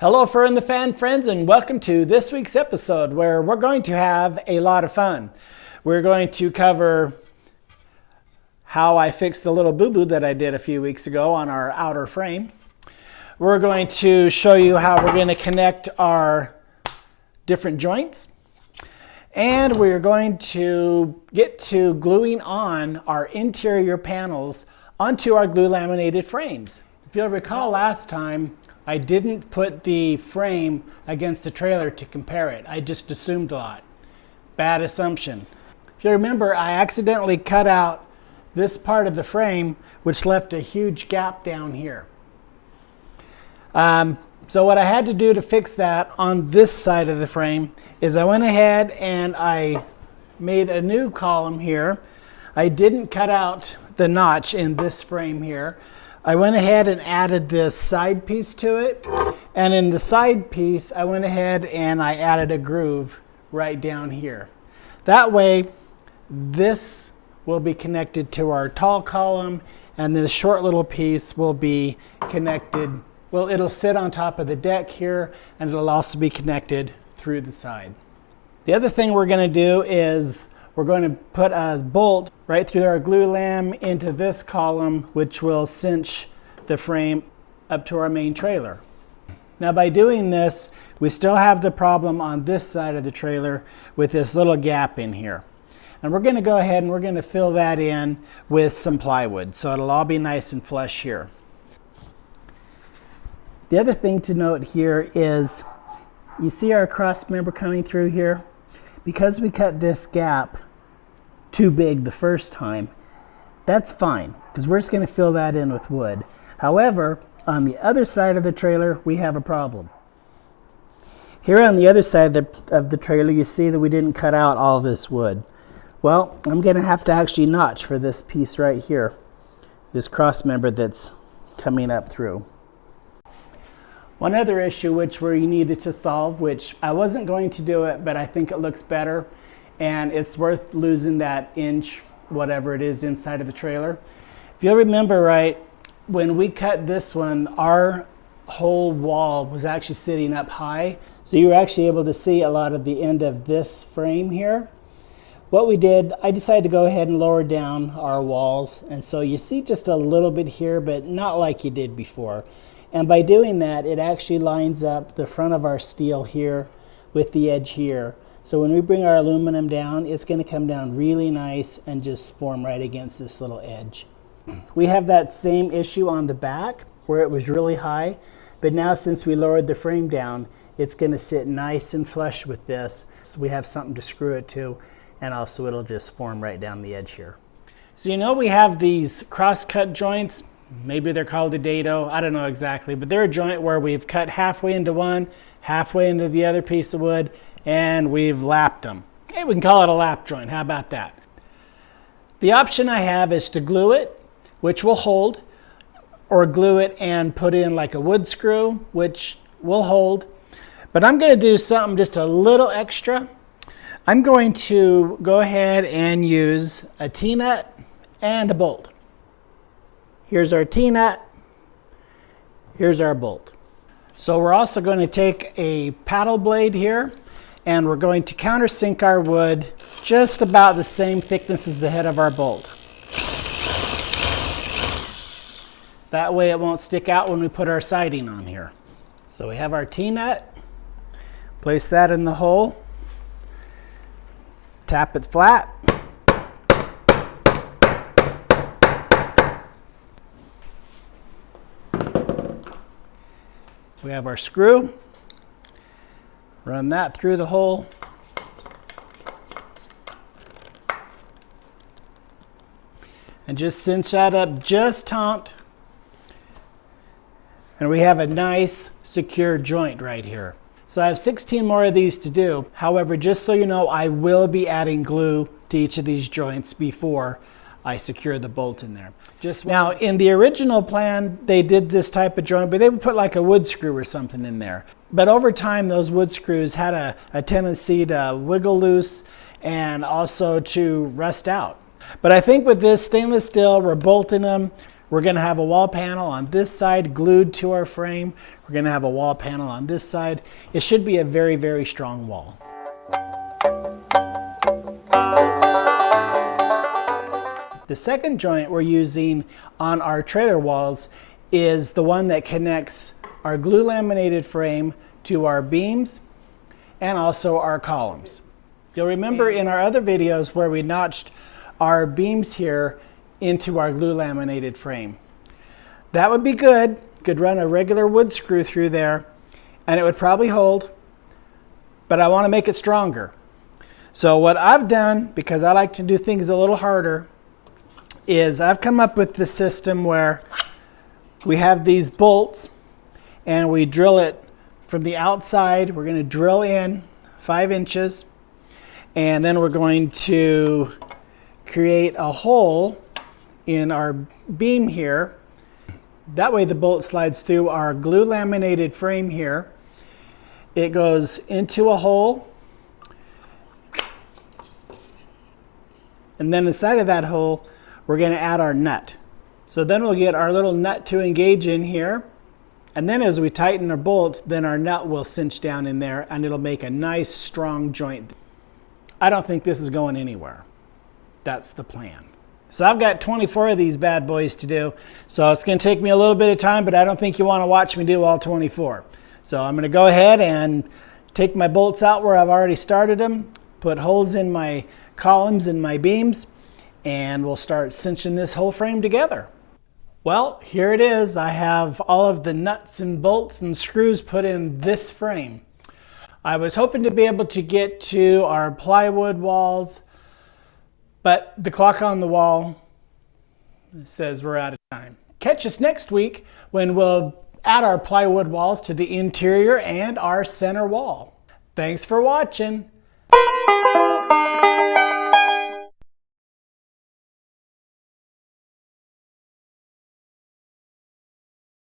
Hello Fur and the Fan friends, and welcome to this week's episode where we're going to have a lot of fun. We're going to cover how I fixed the little boo-boo that I did a few weeks ago on our outer frame. We're going to show you how we're going to connect our different joints. And we're going to get to gluing on our interior panels onto our glue laminated frames. If you'll recall last time, I didn't put the frame against the trailer to compare it. I just assumed a lot. Bad assumption. If you remember, I accidentally cut out this part of the frame, which left a huge gap down here. So what I had to do to fix that on this side of the frame is I went ahead and I made a new column here. I didn't cut out the notch in this frame here. I went ahead and added this side piece to it, and in the side piece I went ahead and I added a groove right down here. That way this will be connected to our tall column, and the short little piece will be connected, well, it'll sit on top of the deck here, and it'll also be connected through the side. The other thing we're going to do is we're going to put a bolt right through our glue lam into this column, which will cinch the frame up to our main trailer. Now by doing this, we still have the problem on this side of the trailer with this little gap in here. And we're going to go ahead and we're going to fill that in with some plywood, so it'll all be nice and flush here. The other thing to note here is, you see our cross member coming through here? Because we cut this gap too big the first time, that's fine, because we're just going to fill that in with wood. However, on the other side of the trailer, we have a problem. Here on the other side of the trailer, you see that we didn't cut out all this wood. Well, I'm going to have to actually notch for this piece right here, this cross member that's coming up through. One other issue which we needed to solve, which I wasn't going to do it, but I think it looks better, and it's worth losing that inch, whatever it is, inside of the trailer. If you'll remember right, when we cut this one, our whole wall was actually sitting up high, so you were actually able to see a lot of the end of this frame here. What we did, I decided to go ahead and lower down our walls, and so you see just a little bit here, but not like you did before. And by doing that, it actually lines up the front of our steel here with the edge here. So when we bring our aluminum down, it's going to come down really nice and just form right against this little edge. We have that same issue on the back where it was really high, but now since we lowered the frame down, it's going to sit nice and flush with this. So we have something to screw it to, and also it'll just form right down the edge here. So you know we have these cross-cut joints. Maybe they're called a dado, I don't know exactly, but they're a joint where we've cut halfway into one, halfway into the other piece of wood, and we've lapped them. Okay, we can call it a lap joint, how about that? The option I have is to glue it, which will hold, or glue it and put in like a wood screw, which will hold. But I'm going to do something just a little extra. I'm going to go ahead and use a T-nut and a bolt. Here's our T-nut, here's our bolt. So we're also going to take a paddle blade here, and we're going to countersink our wood just about the same thickness as the head of our bolt. That way it won't stick out when we put our siding on here. So we have our T-nut, place that in the hole, tap it flat. We have our screw, run that through the hole, and just cinch that up just taut, and we have a nice secure joint right here. So I have 16 more of these to do. However, just so you know, I will be adding glue to each of these joints before I secure the bolt in there. Now, in the original plan, they did this type of joint, but they would put like a wood screw or something in there. But over time, those wood screws had a tendency to wiggle loose and also to rust out. But I think with this stainless steel, we're bolting them We're going to have a wall panel on this side glued to our frame. We're going to have a wall panel on this side. It should be a very, very strong wall. The second joint we're using on our trailer walls is the one that connects our glue laminated frame to our beams and also our columns. You'll remember in our other videos where we notched our beams here into our glue laminated frame. That would be good. Could run a regular wood screw through there and it would probably hold, but I want to make it stronger. So what I've done, because I like to do things a little harder, is I've come up with the system where we have these bolts and we drill it from the outside. We're going to drill in 5 inches and then we're going to create a hole in our beam here. That way the bolt slides through our glue laminated frame here. It goes into a hole, and then inside of that hole we're going to add our nut. So then we'll get our little nut to engage in here, and then as we tighten our bolts, then our nut will cinch down in there and it'll make a nice strong joint. I don't think this is going anywhere. That's the plan. So I've got 24 of these bad boys to do, so it's going to take me a little bit of time, but I don't think you want to watch me do all 24. So I'm going to go ahead and take my bolts out where I've already started them, put holes in my columns and my beams, and we'll start cinching this whole frame together. Well, here it is. I have all of the nuts and bolts and screws put in this frame. I was hoping to be able to get to our plywood walls, but the clock on the wall says we're out of time. Catch us next week when we'll add our plywood walls to the interior and our center wall. Thanks for watching.